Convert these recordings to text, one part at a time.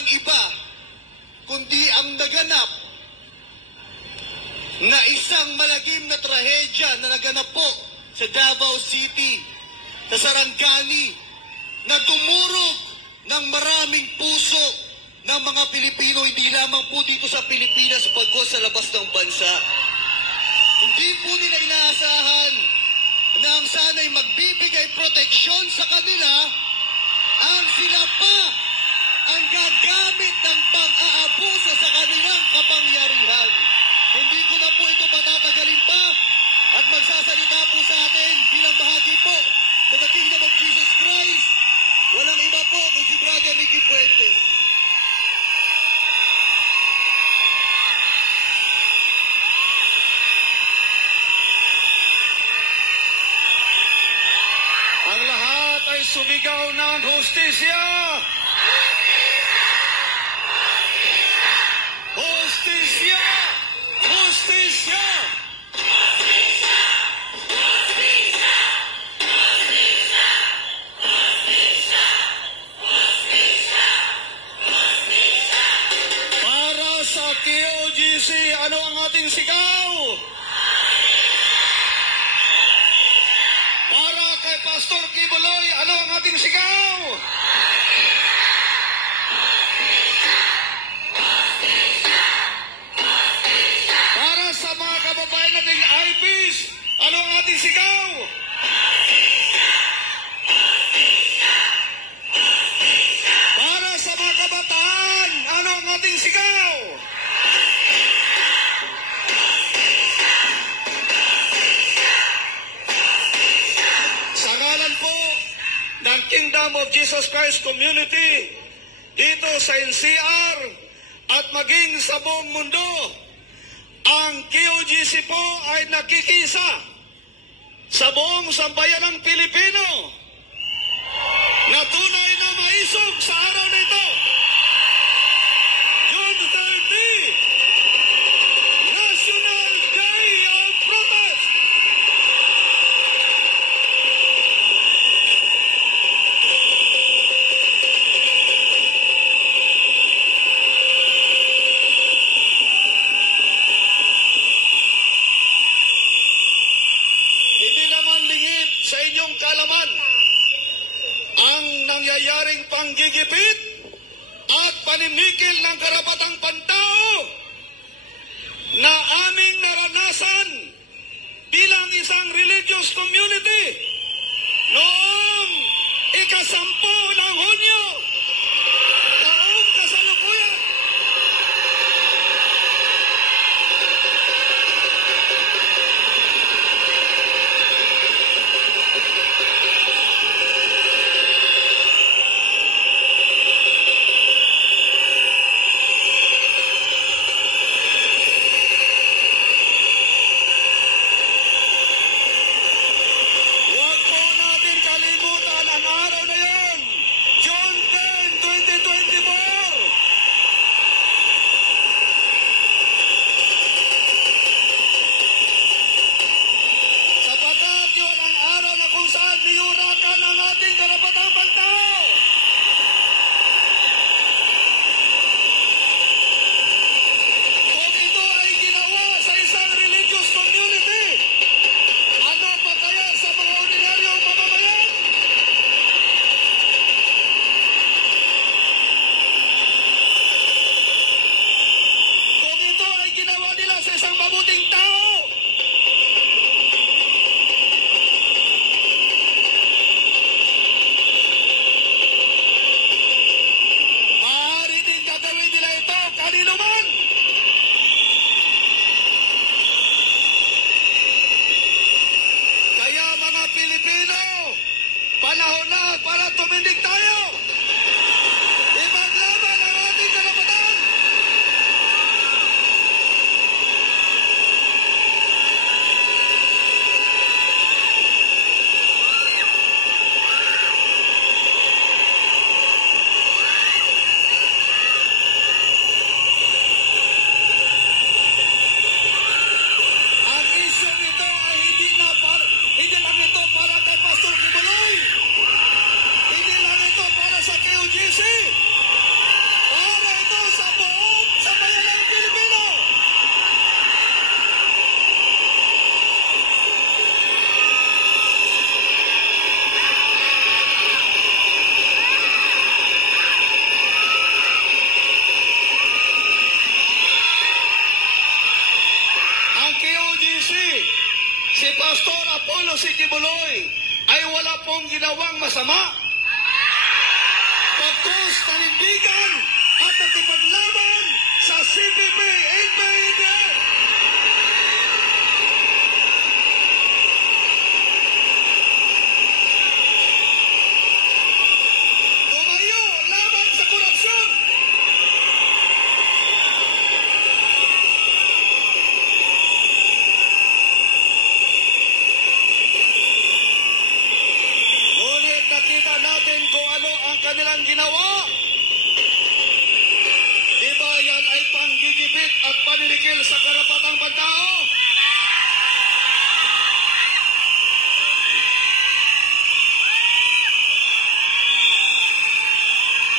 walang iba kundi ang naganap na isang malagim na trahedya na naganap po sa Davao City, sa Sarangani, na dumurog ng maraming puso ng mga Pilipino, hindi lamang po dito sa Pilipinas, bagkus sa labas ng bansa. Hindi po nila inaasahan na ang sana'y magbibigay proteksyon sa kanila, ang sila pa ang gagamit ng pang-aabuso sa kanilang kapangyarihan. Hindi ko na po ito matatagalin pa at magsasalita po sa atin bilang bahagi po ng The Kingdom of Jesus Christ. Walang iba po kung si Brother Ricky Fuentes. Ang lahat ay sumigaw ng hustisya! Hustisya! Hustisya! Para sa KOGC, ano ang ating sigaw? Para kay Pastor Kibuloy, ano ang ating sigaw? Para sa mga kababayan nating IPs, ano ang ating sigaw? Para sa mga kabataan, ano ang ating sigaw? Sa ngalan po ng Kingdom of Jesus Christ Community dito sa NCR at maging sa buong mundo, ang KOGC po ay nakikisa sa buong sambayanang Pilipino na tunay na maisog sa araw nito. June 30, National Day of Protest. Hindi naman lingid sa inyong kalaman ang nangyayaring panggigipit at panimikil ng karapatang pantao na aming naranasan bilang isang religious community noong ika-10 ng Hunyo, taong kasalukuyan. Huwag po natin kalimutan ang araw na yon, June 10, 2024. Sapagkat yun ang araw na kung saan niyurakan ang ating karapatang pagtao. Kung ito ay ginawa sa isang religious community, ano pa kaya sa mga ordinaryong mamamayan? Kung ito ay ginawa nila sa isang mabuting tao, maaari din gagawin nila ito kanino man. Kaya mga Pilipino, panahon na para tumindig tayo. Ipaglaban ang ating karapatan. Ang isyong ito ay hindi lang ito para kay Pastor Kibuloy. Hindi lang ito para sa Apollo C. Quiboloy ay wala pong ginawang masama. Pagkos tanindigan at nakipaglaban sa CPP, NPA. Tumayo laban sa korupsyon. Ngunit nakita natin kung ano ang kanilang ginawa. Di ba yan ay panggigipit at paninikil sa karapatang pantao?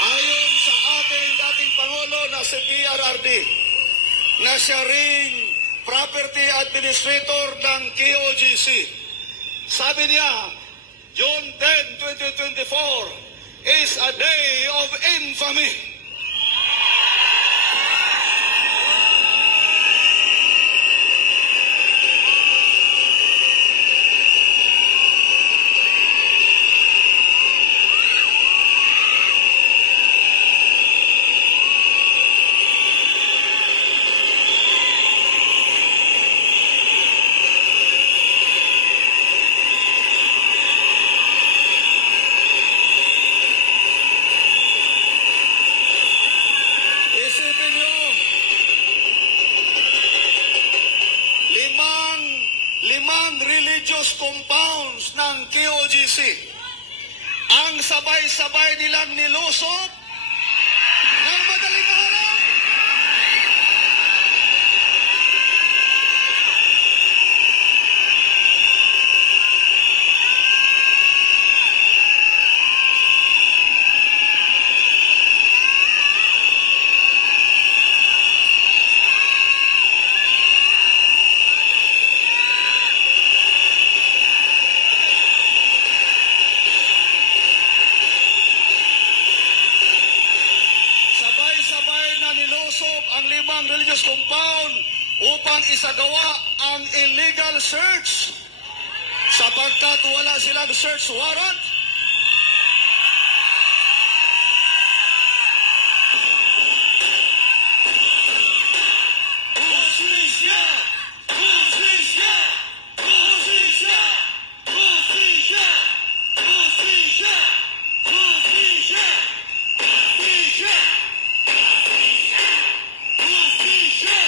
Ayon sa ating dating Pangulo na si PRRD, na siya ring property administrator ng KOGC, sabi niya, June 10, 2024 is a day of infamy. Isipin nyo, limang religious compounds ng KOGC ang sabay-sabay nilang nilusot ng madaling araw. Sabay-sabay na nilusob ang limang religious compound upang isagawa ang illegal search sapagkat wala silang search warrant. Justisya! Justisya! Justisya! Justisya! Justisya! Justisya! Justisya! Justisya!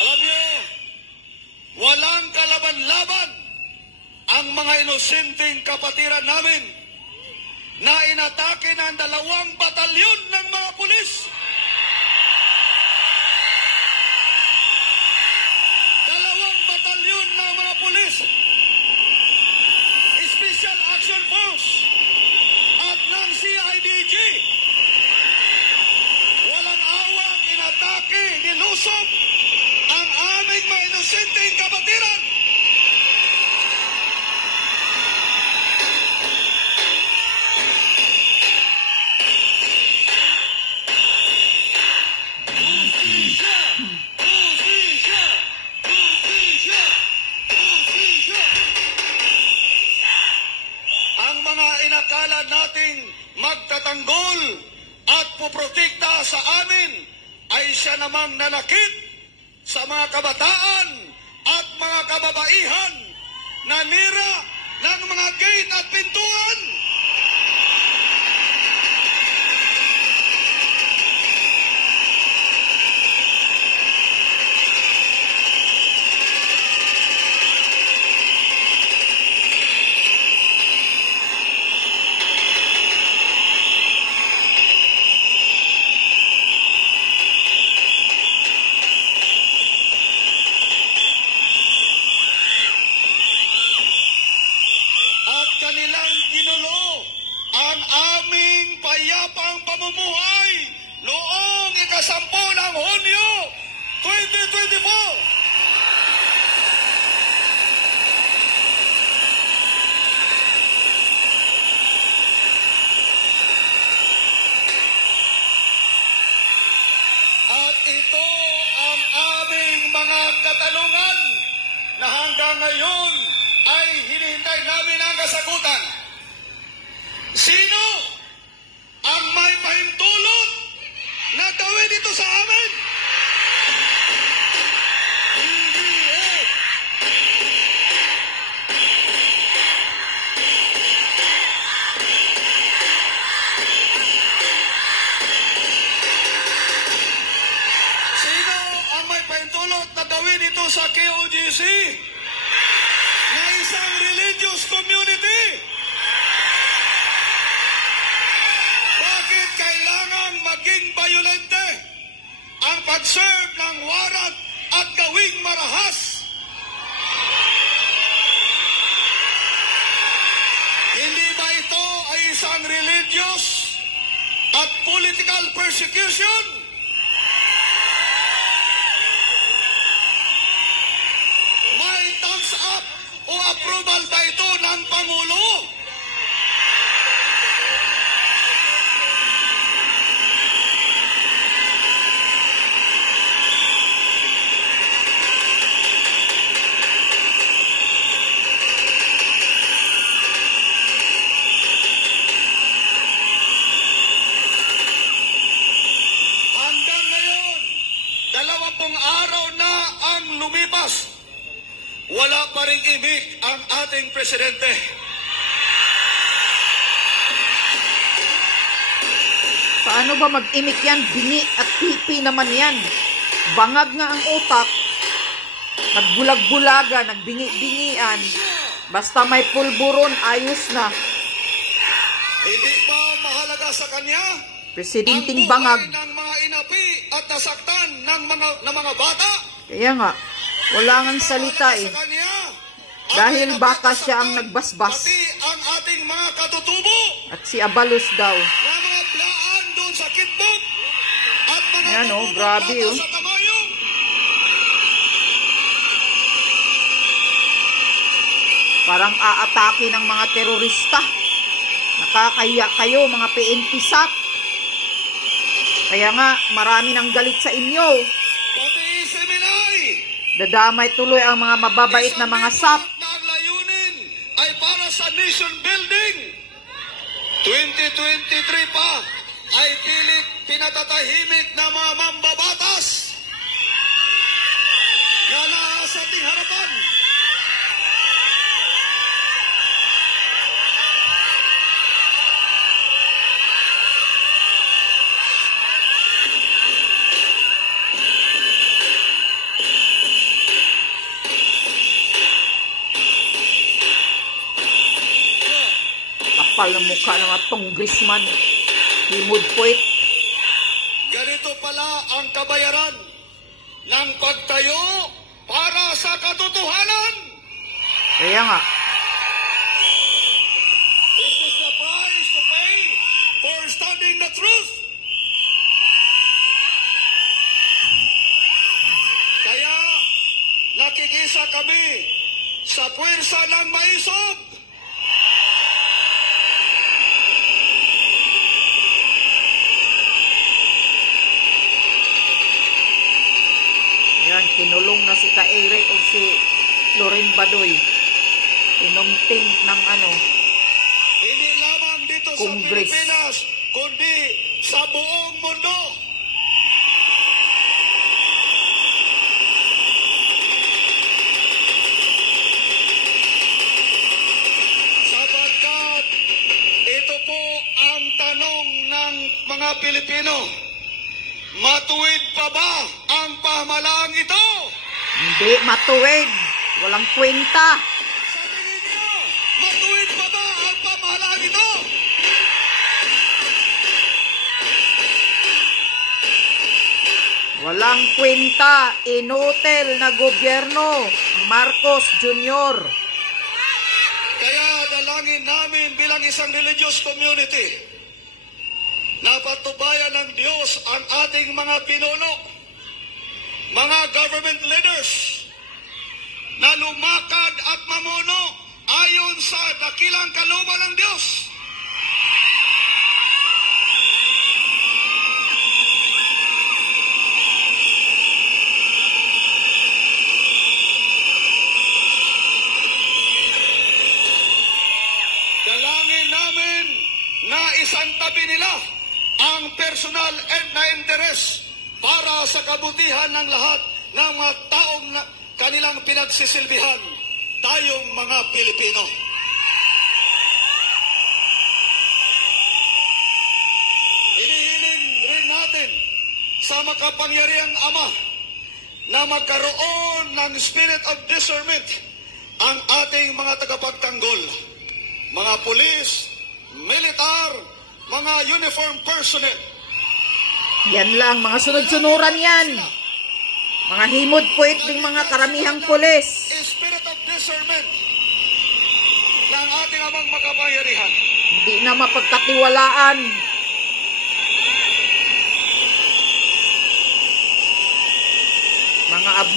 Alam niyo, walang kalaban-laban ang mga inosenteng kapatiran namin na inatake ng 2 batalyon ng mga pulis. 2 batalyon ng mga pulis, Special Action Force at ng CIDG. Walang awang inatake, nilusog ang aming mga inosenteng kapatiran. Justisya! Justisya! Justisya! Justisya! Ang mga inakala nating magtatanggol at puprotekta sa amin ay siya namang nanakit sa mga kabataan at mga kababaihan na nira ng mga gate at pintuan. At kanilang ginulo ang aming payapang pamumuhay noong 10 ng Hunyo 2024. At ito ang aming mga katanungan. democracy na isang religious community? Bakit kailangan maging bayolente ang pag-serve ng warrant at gawing marahas? Hindi ba ito ay isang religious at political persecution? May thumbs up o approval ba ito ng Pangulo? Hanggang ngayon, 20 araw na ang lumipas, wala pa ring imik ang ating presidente. Paano ba mag-imik yan? Bingi at pipi naman yan. Bangag nga ang utak. Nagbulag-bulaga, nagbingi-bingian. Basta may pulburon, ayos na. Hindi ba mahalaga sa kanya Presidenting ang bangag. buhay ng mga inapi at nasaktan ng mga bata? Kaya nga, wala ngang salita eh. Sa kanya, Dahil ang baka inapi at siya ang nasaktan, nagbasbas. pati ang ating mga katutubo At si Abalos daw. na mga blaan doon sa Kitbog at mga Ayan, oh, namumulata grabe, oh. sa Tamayong. Parang aatake ng mga terorista. Nakakahiya kayo, mga PNP SAP. Kaya nga, marami nang galit sa inyo. Pati Seminay. Dadamay tuloy ang mga mababait na mga SAP. Na ang layunin ay para sa nation building. 2023 pa ay pilit pinatatahimik na mga mambabatas na nasa ating harapan. Kapal ng mukha ng mga congressman. Himod puwit. Ganito pala ang kabayaran ng pagtayo para sa katotohanan. Kaya nga, This is the price to pay for standing the truth. Kaya nakikisa kami sa puwersa ng maisog. yan, kinulong na si Ka-Eric o si Loren Badoy. Tinumting ng ano, Hindi lamang dito Congress. sa Pilipinas, kundi sa buong mundo. Sapagkat ito po ang tanong ng mga Pilipino. Matuwid pa ba ang pamahalaan ito? hindi matuwid. Walang kwenta. Sa tingin niyo, matuwid pa ba ang pamahalaan ito? Walang kwenta. Inutil na gobyerno. Marcos Jr. Kaya dalangin namin bilang isang religious community na patubayan ng Diyos ang ating mga pinuno, mga government leaders na lumakad at mamuno ayon sa dakilang kalooban ng Diyos. Dalangin namin na isantabi nila ang personal na interes para sa kabutihan ng lahat ng mga taong kanilang pinagsisilbihan, tayong mga Pilipino. Hinihiling rin natin sa makapangyarihang Ama na magkaroon ng spirit of discernment ang ating mga tagapagtanggol, mga pulis, militar, mga uniform personnel. Yan lang, mga sunod-sunuran yan. Mga himod puwit ng mga karamihang pulis. Spirit of discernment ng ating amang makapangyarihan. Hindi na mapagkatiwalaan.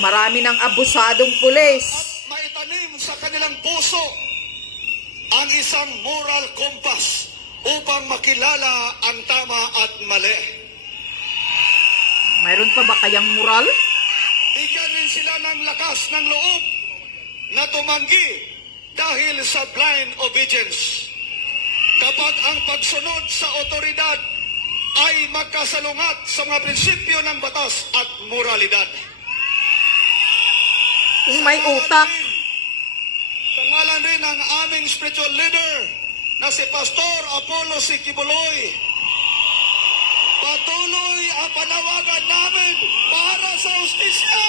Marami ng abusadong pulis. Maitanim sa kanilang puso ang isang moral compass upang makilala ang tama at mali. Mayroon pa ba kayang moral? Bigyan rin sila ng lakas ng loob na tumanggi dahil sa blind obedience. Kapag ang pagsunod sa otoridad ay magkasalungat sa mga prinsipyo ng batas at moralidad. Kung may utak. Sa ngalan rin ng aming spiritual leader na si Pastor Apollo Sikibuloy, patuloy ang panawagan namin para sa hustisya.